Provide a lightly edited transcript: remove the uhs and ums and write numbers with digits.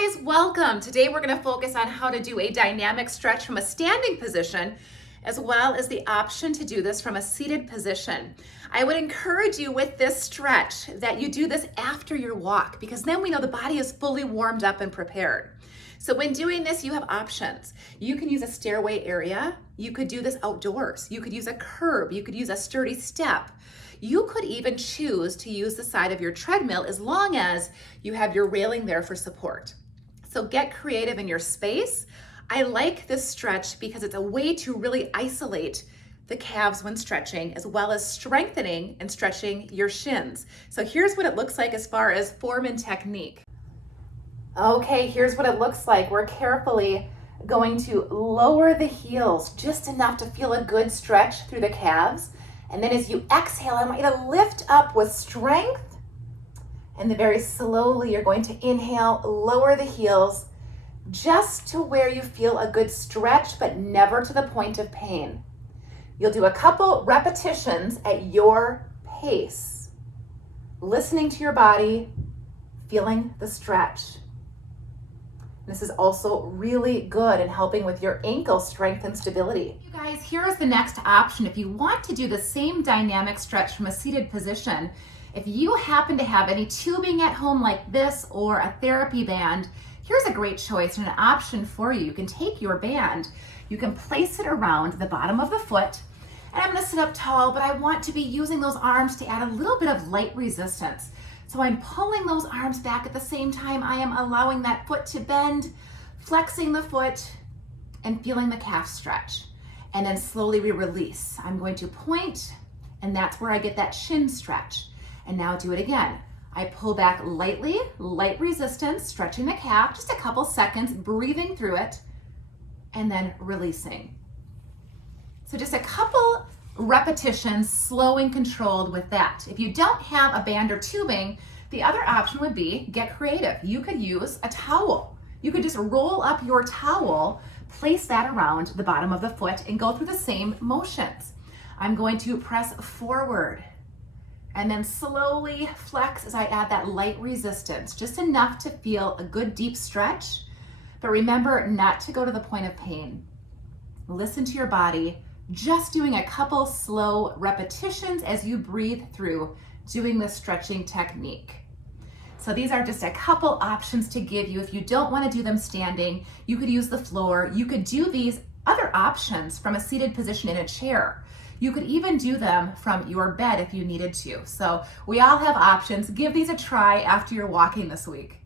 guys, welcome. Today we're going to focus on how to do a dynamic stretch from a standing position, as well as the option to do this from a seated position. I would encourage you with this stretch that you do this after your walk, because then we know the body is fully warmed up and prepared. So when doing this, you have options. You can use a stairway area. You could do this outdoors. You could use a curb. You could use a sturdy step. You could even choose to use the side of your treadmill as long as you have your railing there for support. So get creative in your space. I like this stretch because it's a way to really isolate the calves when stretching, as well as strengthening and stretching your shins. So here's what it looks like as far as form and technique. Okay, here's what it looks like. We're carefully going to lower the heels just enough to feel a good stretch through the calves. And then as you exhale, I want you to lift up with strength. And then very slowly, you're going to inhale, lower the heels just to where you feel a good stretch, but never to the point of pain. You'll do a couple repetitions at your pace, listening to your body, feeling the stretch. This is also really good in helping with your ankle strength and stability. You guys, here is the next option. If you want to do the same dynamic stretch from a seated position, if you happen to have any tubing at home like this or a therapy band, here's a great choice and an option for you. You can take your band, you can place it around the bottom of the foot, and I'm gonna sit up tall, but I want to be using those arms to add a little bit of light resistance. So I'm pulling those arms back at the same time I am allowing that foot to bend, flexing the foot, and feeling the calf stretch. And then slowly we release. I'm going to point, and that's where I get that shin stretch. And now do it again. I pull back lightly, light resistance, stretching the calf, just a couple seconds, breathing through it, and then releasing. So just a couple repetitions, slow and controlled with that. If you don't have a band or tubing, the other option would be get creative. You could use a towel. You could just roll up your towel, place that around the bottom of the foot, and go through the same motions. I'm going to press forward and then slowly flex as I add that light resistance, just enough to feel a good deep stretch. But remember not to go to the point of pain. Listen to your body. Just doing a couple slow repetitions as you breathe through doing the stretching technique. So these are just a couple options to give you. If you don't want to do them standing, you could use the floor. You could do these other options from a seated position in a chair. You could even do them from your bed if you needed to. So we all have options. Give these a try after you're walking this week.